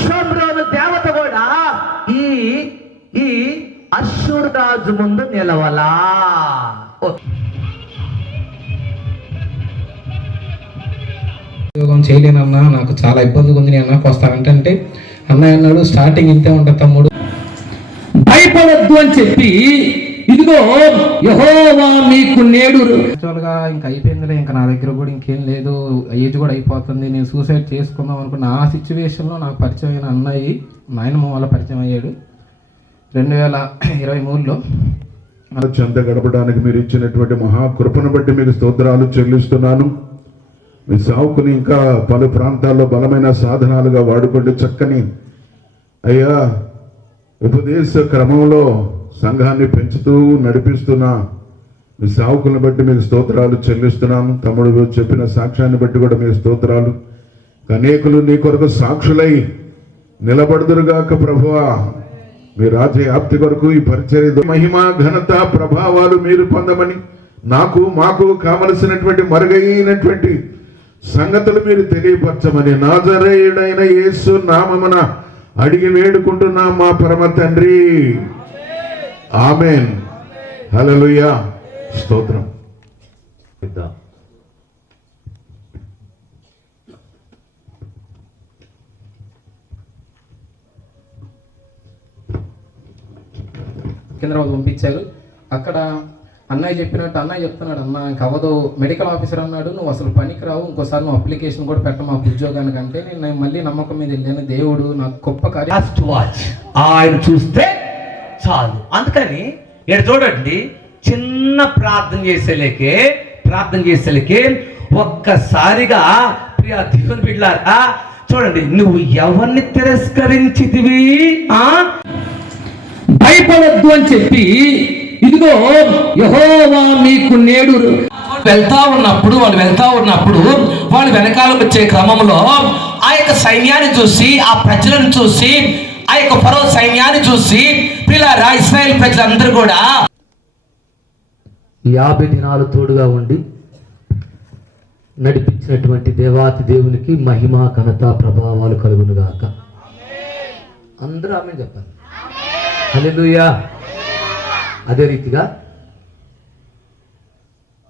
షోమ్రోను దేవత కూడా ఈ ఈ అశ్షూరు రాజు ముందు నిలవలా. ఉద్యోగం చేయలేనన్నా నాకు చాలా ఇబ్బందిగా ఉంది నేను అన్నకు వస్తానంటే అన్నయ్య అన్నాడు స్టార్టింగ్ ఇంతే ఉంటుంది తమ్ముడు భయపడద్దు అని చెప్పి ఇదిగో యహోవా మీకు నేడు యాక్చువల్గా ఇంకా అయిపోయిందిలే ఇంకా నా దగ్గర కూడా ఇంకేం లేదు. ఏజ్ కూడా అయిపోతుంది. నేను సూసైడ్ చేసుకుందాం అనుకున్న ఆ సిచ్యువేషన్లో నాకు పరిచయం అయిన అన్నయ్య నాయనమ్మ వల్ల పరిచయం అయ్యాడు. రెండు వేల ఇరవై మూడులో చెంత గడపడానికి మీరు ఇచ్చినటువంటి మహాకృపను బట్టి మీకు స్తోత్రాలు చెల్లిస్తున్నాను. మీ సావుకుని ఇంకా పలు ప్రాంతాల్లో బలమైన సాధనాలుగా వాడుకోండి చక్కని. అయ్యా ఉపదేశ క్రమంలో సంఘాన్ని పెంచుతూ నడిపిస్తున్న మీ సావుకులను బట్టి మీకు స్తోత్రాలు చెల్లిస్తున్నాను తమ్ముడు చెప్పిన సాక్ష్యాన్ని బట్టి కూడా మీ స్తోత్రాలు. అనేకులు నీ కొరకు సాక్షులై నిలబడుదురుగాక ప్రభువా. మీ రాజ్యాప్తి కొరకు ఈ పరిచర్య మహిమ ఘనత ప్రభావాలు మీరు పొందమని నాకు మాకు కావలసినటువంటి మరుగైనటువంటి సంగతులు మీరు తెలియపరచమని నాజరేయుడైన యేసు నామమున అడిగి వేడుకుంటున్నాం మా పరమ తండ్రి. ఆమెన్. హల్లెలూయా. స్తోత్రం. సికింద్రాబాద్ పంపించారు. అక్కడ అన్నయ్య చెప్పినట్టు అన్నయ్య చెప్తున్నాడు అన్న ఇంక అవ్వదు. మెడికల్ ఆఫీసర్ అన్నాడు నువ్వు అసలు పనికి రావు. ఇంకోసారి నువ్వు అప్లికేషన్ కూడా పెట్ట మాకు ఉద్యోగానికి అంటే నేను మళ్ళీ నమ్మకం మీద వెళ్ళాను. దేవుడు నాకు గొప్ప కార్యం ఆయన చూస్తే చాలు. అందుకని ఇక్కడ చూడండి చిన్న ప్రార్థన చేసేలేకే ప్రార్థన చేసేలేకే ఒక్కసారిగా ప్రియా దేవుని బిడ్డారా చూడండి నువ్వు ఎవరిని తిరస్కరించితివి? ఆ? భయపడద్దు అని చెప్పి ఇదిగో యహోవా మీకు నేడు వెళ్తా ఉన్నప్పుడు వాళ్ళు వెళ్తా ఉన్నప్పుడు వాళ్ళు వెనకాల వచ్చే క్రమంలో ఆ యొక్క సైన్యాన్ని చూసి ఆ ప్రజలను చూసి ఆ యొక్క పరో సైన్యాన్ని చూసి పిల్లారా ఇస్రాయేల్ ప్రజలందరూ కూడా యాభై దినాలు తోడుగా ఉండి నడిపించినటువంటి దేవాతి దేవునికి మహిమ ఘనత ప్రభావాలు కలుగునుగాక. అందరూ ఆమె చెప్పాలి. హల్లెలూయా. అదే రీతిగా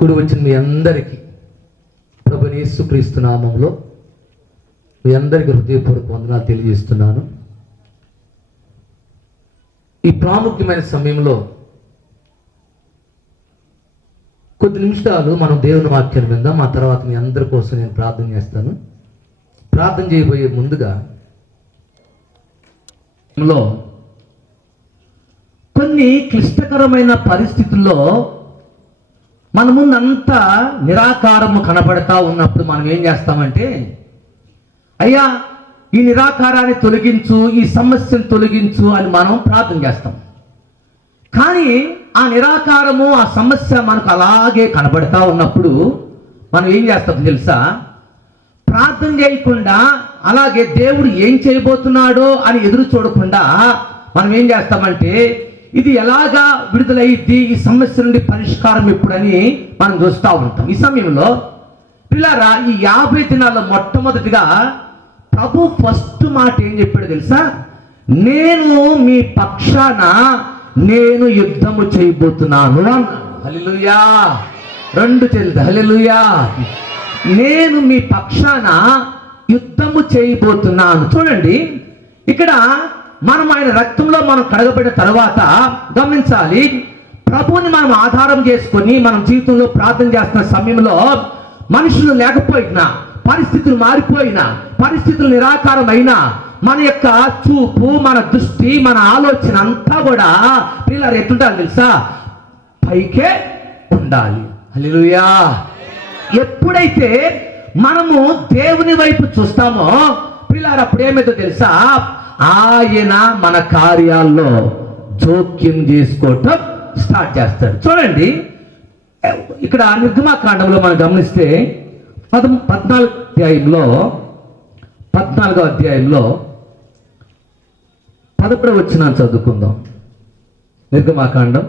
కుడి వచ్చిన మీ అందరికీ ప్రభునేసు క్రీస్తు నామంలో మీ అందరికీ హృదయపూర్వక వందనాలు తెలియజేస్తున్నాను. ఈ ప్రాముఖ్యమైన సమయంలో కొద్ది నిమిషాలు మనం దేవుని వాక్యం విందాం. ఆ తర్వాత మీ అందరి కోసం నేను ప్రార్థన చేస్తాను. ప్రార్థన చేయబోయే ముందుగా లో కొన్ని క్లిష్టకరమైన పరిస్థితుల్లో మన ముందంతా నిరాకారము కనబడతా ఉన్నప్పుడు మనం ఏం చేస్తామంటే అయ్యా ఈ నిరాకారాన్ని తొలగించు ఈ సమస్యను తొలగించు అని మనం ప్రార్థన చేస్తాం. కానీ ఆ నిరాకారము ఆ సమస్య మనకు అలాగే కనబడతా ఉన్నప్పుడు మనం ఏం చేస్తాం తెలుసా? ప్రార్థన చేయకుండా అలాగే దేవుడు ఏం చేయబోతున్నాడో అని ఎదురు చూడకుండా మనం ఏం చేస్తామంటే ఇది ఎలాగా విడుదలయ్యిద్ది ఈ సమస్య నుండి పరిష్కారం ఎప్పుడని మనం చూస్తూ ఉంటాం. ఈ సమయంలో పిల్లరా ఈ యాభై దినాల్లో మొట్టమొదటిగా ప్రభు ఫస్ట్ మాట ఏం చెప్పాడు తెలుసా? నేను మీ పక్షాన నేను యుద్ధము చేయబోతున్నాను హలిలుయా రెండు చెల్లి హలిలుయా నేను మీ పక్షాన యుద్ధము చేయబోతున్నాను. చూడండి ఇక్కడ మనం ఆయన రక్తంలో మనం కడగబడిన తర్వాత గమనించాలి ప్రభువుని మనం ఆధారం చేసుకొని మనం జీవితంలో ప్రార్థన చేస్తున్న సమయంలో మనుషులు లేకపోయినా పరిస్థితులు మారిపోయినా పరిస్థితులు నిరాకారమైనా మన యొక్క చూపు మన దృష్టి మన ఆలోచన అంతా కూడా పిల్లలు ఎట్లుంటారు తెలుసా? పైకే ఉండాలి. హల్లెలూయా. ఎప్పుడైతే మనము దేవుని వైపు చూస్తామో పిల్లలు అప్పుడు తెలుసా? ఆయన మన కార్యాల్లో జోక్యం చేసుకోవటం స్టార్ట్ చేస్తాడు. చూడండి ఇక్కడ నిర్గమాకాండంలో మనం గమనిస్తే పద పద్నాలుగు అధ్యాయంలో పద్నాలుగో అధ్యాయంలో పదకొండవ వచ్చిన చదువుకుందాం. నిర్గమాకాండం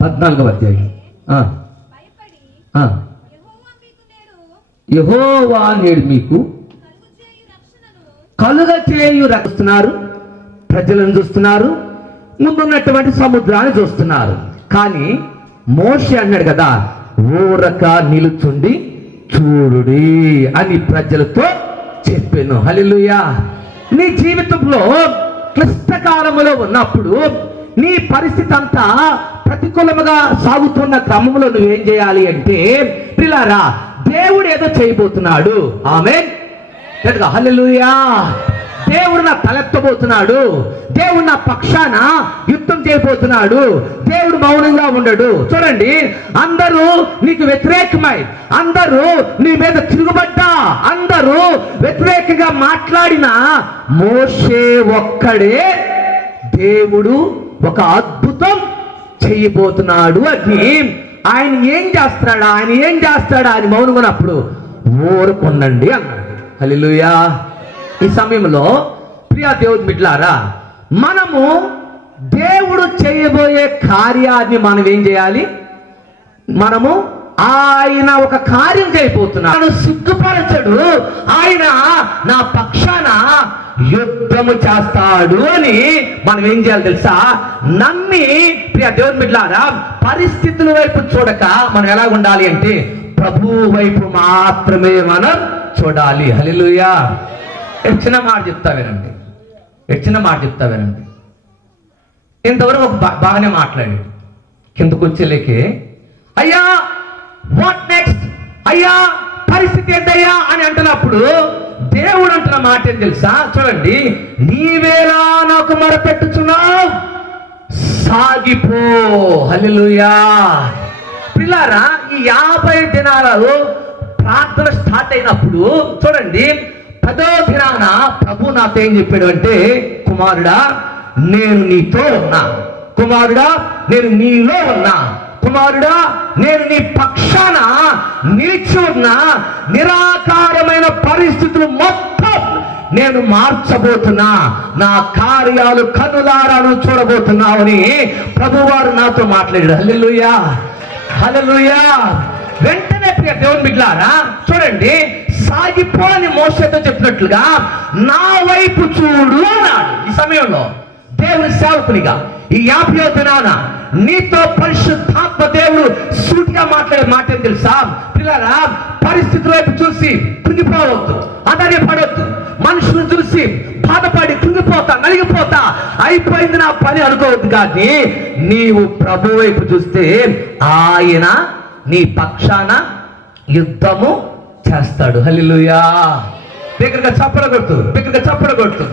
పద్నాలుగవ అధ్యాయం. యహోవా నేడు మీకు చేయు కలుగ చేయు రక్షిస్తున్నారు ప్రజలను చూస్తున్నారు ముందున్నటువంటి సముద్రాన్ని చూస్తున్నారు. కానీ మోషి అన్నాడు కదా ఊరక నిలుచుండి చూడుడి అని ప్రజలతో చెప్పాను. హల్లెలూయా. నీ జీవితంలో క్లిష్టకాలములో ఉన్నప్పుడు నీ పరిస్థితి అంతా ప్రతికూలముగా సాగుతున్న క్రమంలో నువ్వేం చేయాలి అంటే పిల్లారా దేవుడు ఏదో చేయబోతున్నాడు. ఆమె హలిలుయా దేవుడు నా తలెత్తబోతున్నాడు. దేవుడు నా పక్షాన యుద్ధం చేయబోతున్నాడు. దేవుడు మౌనంగా ఉండడు. చూడండి అందరూ నీకు వ్యతిరేకమై అందరూ నీ మీద తిరుగుబడ్డా అందరూ వ్యతిరేకంగా మాట్లాడిన మోషే ఒక్కడే దేవుడు ఒక అద్భుతం చేయబోతున్నాడు అని. ఆయన ఏం చేస్తున్నాడా? ఆయన ఏం చేస్తాడా అని మౌనమున్నప్పుడు ఊరుకొండండి అన్నాడు. హల్లెలూయా. ఈ సమయంలో ప్రియా దేవుడి మిట్లారా మనము దేవుడు చేయబోయే కార్యాన్ని మనం ఏం చేయాలి? మనము ఆయన ఒక కార్యం చేయబోతున్నాడు సిగ్గుపరచడు. ఆయన నా పక్షాన యుద్ధము చేస్తాడు అని మనం ఏం చేయాలి తెలుసా? నమ్మి ప్రియ దేవుని బిడ్డారా పరిస్థితుల వైపు చూడక మనం ఎలా ఉండాలి అంటే ప్రభు వైపు మాత్రమే మనం చూడాలి. హల్లెలూయా. ఒక చిన్న మాట చెప్తా వినండి. ఒక చిన్న మాట చెప్తా వినండి. ఇంతవరకు ఒక బాగానే మాట్లాడి కిందకు వచ్చేలేకే అయ్యా వాట్ నెక్స్ట్ అయ్యా పరిస్థితి ఏంటయ్యా? అని అంటున్నప్పుడు దేవుడు అంటున్న మాట ఏం తెలుసా? చూడండి నీవేలా నాకు మరపెట్టుచున్నావు సాగిపో. హలిలుయా పిల్లారా ఈ యాభై దినాలలో ప్రార్థన స్టార్ట్ అయినప్పుడు చూడండి పదోధిరాన ప్రభు నాతో ఏం చెప్పాడు అంటే కుమారుడా నేను నీతో ఉన్నా. కుమారుడా నేను నీలో ఉన్నా. కుమారుడా నేను నీ పక్షాన నిలిచి నిరాకారమైన పరిస్థితులు మొత్తం నేను మార్చబోతున్నా. నా కార్యాలు కనులారాను చూడబోతున్నావని ప్రభువారు నాతో మాట్లాడాడు హల్లెలూయా! హల్లెలూయా! వెంటనే దేవుని బిడ్లారా చూడండి సాగిపోని మోసతో చెప్పినట్లుగా నా వైపు చూడు అన్నాడు. ఈ సమయంలో దేవుని సేవకునిగా ఈ యాభై దినాన నీతో పరిశుద్ధాత్మ దేవుడు సూటిగా మాట్లాడే మాట ఏం తెలుసా? పిల్లరా పరిస్థితుల వైపు చూసి కృంగిపోవద్దు పడవద్దు మనుషులను చూసి బాధపడి కృంగిపోతా నలిగిపోతా. అయిపోయింది నా పని అనుకోవద్దు కానీ నీవు ప్రభు వైపు చూస్తే ఆయన నీ పక్షాన యుద్ధము చేస్తాడు. హలిలుయా దగ్గరగా చప్పల కొడుతు దగ్గరగా చప్పల కొడుతు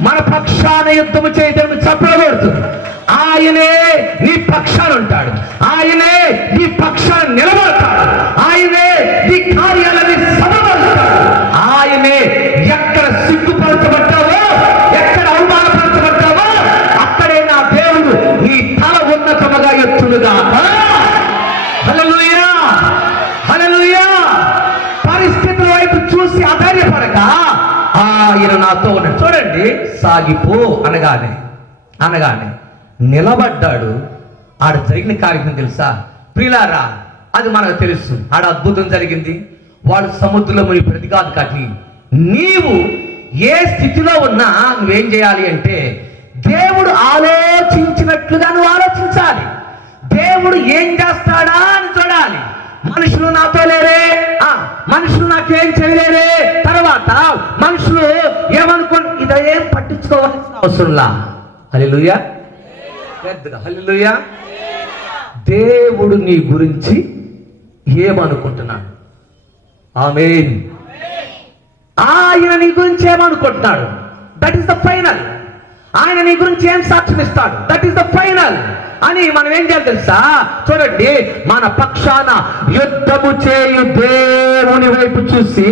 మన పక్షాన యుద్ధము చేయటం చప్పల కొడుతు ఆయనే నీ సాగిపో అనగానే అనగానే నిలబడ్డాడు. ఆడ జరిగిన కార్యక్రమం తెలుసా? ప్రిలారా అది మనకు తెలుసు. ఆడ అద్భుతం జరిగింది. వాడు సముద్రంలో మునిగి కాదు కాటి నీవు ఏ స్థితిలో ఉన్నా నువ్వేం చేయాలి అంటే దేవుడు ఆలోచించినట్లుగా నువ్వు ఆలోచించాలి. దేవుడు ఏం చేస్తాడా అని చూడాలి. మనుషులు నాతో లేరే. ఆ మనుషులు నాకేం చేయలేదు తర్వాత మనుషులు ఏమనుకో ఇదేం పట్టించుకోవాల్సిన అవసరంలా? హలిలుయా పెద్దగా హలిలుయా దేవుడు నీ గురించి ఏమనుకుంటున్నాడు? ఆమె ఆయన నీ గురించి ఏమనుకుంటున్నాడు? దట్ ఈస్ ద ఫైనల్ ఆయన నీ గురించి ఏం సాక్ష్యం ఇస్తాడు? దట్ ఈస్ ద ఫైనల్ అని మనం ఏం చేయాలి తెలుసా? చూడండి మన పక్షాన యుద్ధము చేయు దేవుని వైపు చూసి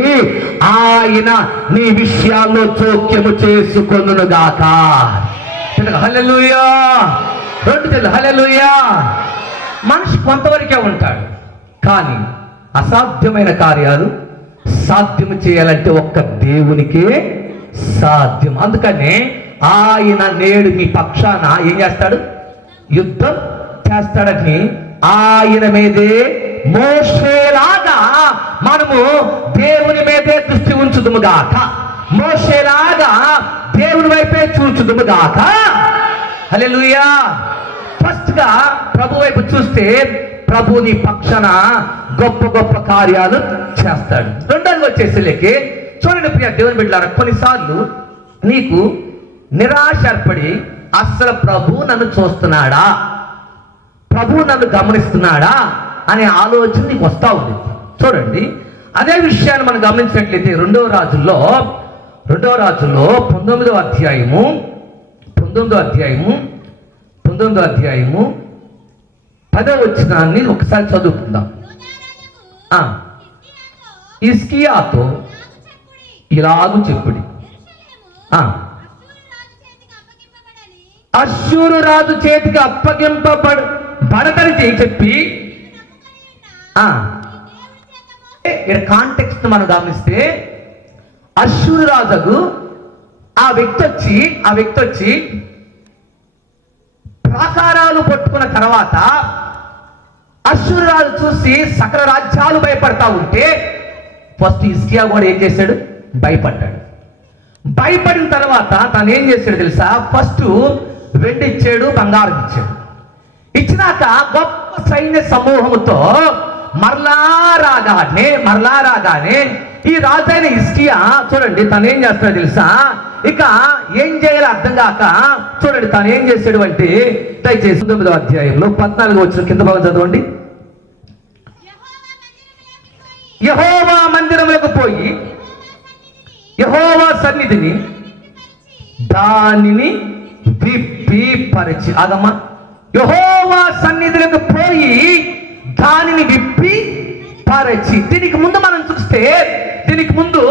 ఆయన నీ విషయాల్లో జోక్యము చేసుకొనును గాక. హలలుయా రెండు తెలు హలలుయా మనిషి కొంతవరకే ఉంటాడు కానీ అసాధ్యమైన కార్యాలు సాధ్యం చేయాలంటే ఒక్క దేవునికే సాధ్యం. అందుకనే ఆయన నేడు మీ పక్షాన ఏం చేస్తాడు? యుద్ధం చేస్తాడని ఆయన మీదే మోసేలాగా మనము దేవుని మీదే దృష్టి ఉంచుదుము గాక మోషేలాగా దేవుని వైపే చూచుదుము గాక హల్లెలూయా. ఫస్ట్గా ప్రభు వైపు చూస్తే ప్రభుని పక్షన గొప్ప గొప్ప కార్యాలు చేస్తాడు. రెండోది వచ్చేసరికి చూడండి ప్రియ దేవుని బిడ్డారా కొన్నిసార్లు నీకు నిరాశ ఏర్పడి అస్సలు ప్రభు నన్ను చూస్తున్నాడా? ప్రభు నన్ను గమనిస్తున్నాడా? అనే ఆలోచన నీకు వస్తా ఉంది. చూడండి అదే విషయాన్ని మనం గమనించినట్లయితే రెండవ రాజుల్లో రెండవ రాజుల్లో పంతొమ్మిదవ అధ్యాయము పంతొమ్మిదో అధ్యాయము పంతొమ్మిదో అధ్యాయము పదవ వచ్చినాన్ని ఒకసారి చదువుకుందాం. ఆ, ఇస్కియాతో ఇలాగు చెప్పుడి. ఆ, అశ్షూరు రాజు చేతికి అప్పగింపబడు బడతని చెప్పి ఆ, ఇక్కడ కాంటెక్స్ట్ మనం గమనిస్తే అశ్వరు రాజుకు ఆ వ్యక్తి వచ్చి ఆ వ్యక్తి వచ్చి ప్రాకారాలు పట్టుకున్న తర్వాత అశ్వరాజు రాజు చూసి సకల రాజ్యాలు భయపడతా ఉంటే ఫస్ట్ ఇస్కియా కూడా ఏం చేశాడు? భయపడ్డాడు. భయపడిన తర్వాత తను ఏం చేశాడు తెలుసా? ఫస్ట్ వెండి ఇచ్చాడు బంగారం ఇచ్చాడు. ఇచ్చినాక గొప్ప సైన్య సమూహంతో మరలా రాగానే మరలా రాగానే ఈ రాజైన ఇస్కియా చూడండి తను ఏం చేస్తాడో తెలుసా? ఇక ఏం చేయాలో అర్థం కాక చూడండి తను ఏం చేసాడు అంటే దయచేసి తొమ్మిదో అధ్యాయంలో పద్నాలుగు వచ్చిన కింద భాగం చదవండి. యహోవా మందిరములకు పోయి యహోవా సన్నిధిని దానిని విప్పి పరిచి అదమ్మా యహోవా సన్నిధులకు పోయి దానిని విప్పి పారేచ్చి దీనికి ముందు మనం చూస్తే దీనికి ముందు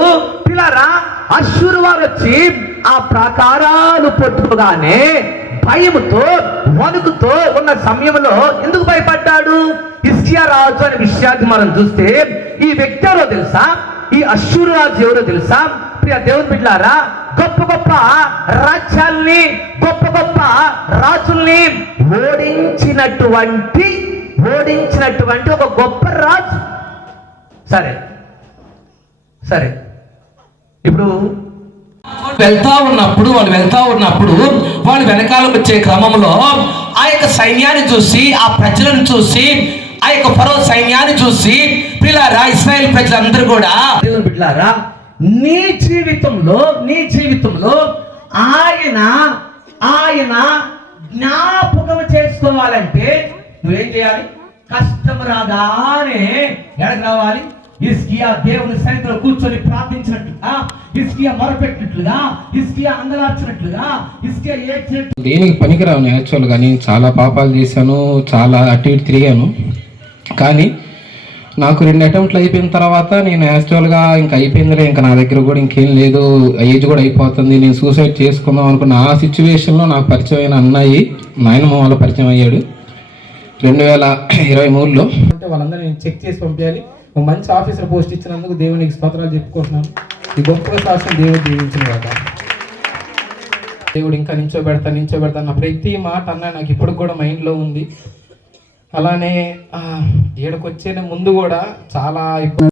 పిల్లరా అశ్వరు వారు వచ్చి ఆ ప్రాకారాలు పట్టుకోగానే భయముతో వణుకుతో ఉన్న సమయంలో ఎందుకు భయపడ్డాడు? ఇస్కియా రాజు అనే విషయాన్ని మనం చూస్తే ఈ వ్యక్తి ఎవరో తెలుసా? ఈ అశ్వరు రాజు ఎవరో తెలుసా? ప్రియ దేవుని బిడ్డారా గొప్ప గొప్ప రాజ్యాల్ని గొప్ప గొప్ప రాజుల్ని ఓడించినటువంటి ఓడించినటువంటి ఒక గొప్ప రాజు. సరే సరే. ఇప్పుడు వెళ్తా ఉన్నప్పుడు వాళ్ళు వెళ్తా ఉన్నప్పుడు వాళ్ళు వెనకాల వచ్చే క్రమంలో ఆ యొక్క సైన్యాన్ని చూసి ఆ ప్రజలను చూసి ఆ యొక్క ఫరో సైన్యాన్ని చూసి పిల్లారా ఇస్రాయేల్ ప్రజలందరూ కూడా బిడ్డారా నీ జీవితంలో నీ జీవితంలో ఆయన ఆయన జ్ఞాపకం చేసుకోవాలంటే నువ్వేం చేయాలి? కష్టం రాగానే ఎడకు రావాలి. ఇస్కియా దేవుని సన్నిధిలో కూర్చొని ప్రార్థించినట్లుగా ఇస్కియా మొరపెట్టినట్లుగా ఇస్కియా అందరార్చినట్లుగా ఇస్కియా ఏడ్చినట్టు దేనికి పనికిరావు నేను యాక్చువల్గా నేను చాలా పాపాలు చేశాను చాలా అటు ఇటు తిరిగాను. కానీ నాకు రెండు అటెంప్ట్లు అయిపోయిన తర్వాత నేను యాక్చువల్గా ఇంకా అయిపోయిందిలే ఇంకా నా దగ్గర కూడా ఇంకేం లేదు. ఏజ్ కూడా అయిపోతుంది నేను సూసైడ్ చేసుకుందాం అనుకున్న ఆ సిచ్యువేషన్లో నాకు పరిచయం అయిన అన్నయ్యి నాయనమ్మ వాళ్ళ పరిచయం అయ్యాడు. రెండు వేల ఇరవై మూడులో అంటే వాళ్ళందరూ నేను చెక్ చేసి పంపించాలి. ఒక మంచి ఆఫీసర్ పోస్ట్ ఇచ్చినందుకు దేవునికి స్తోత్రాలు చెప్పుకుంటున్నాను. ఈ గొప్ప శాస్త్రం దేవుడు దీవించిన కదా. దేవుడు ఇంకా నించోబెడతా నించోబెడతా నా ప్రతి మాట అన్న నాకు ఇప్పుడు కూడా మైండ్లో ఉంది. అలానే ఆ, ముందు కూడా చాలా ఎక్కువ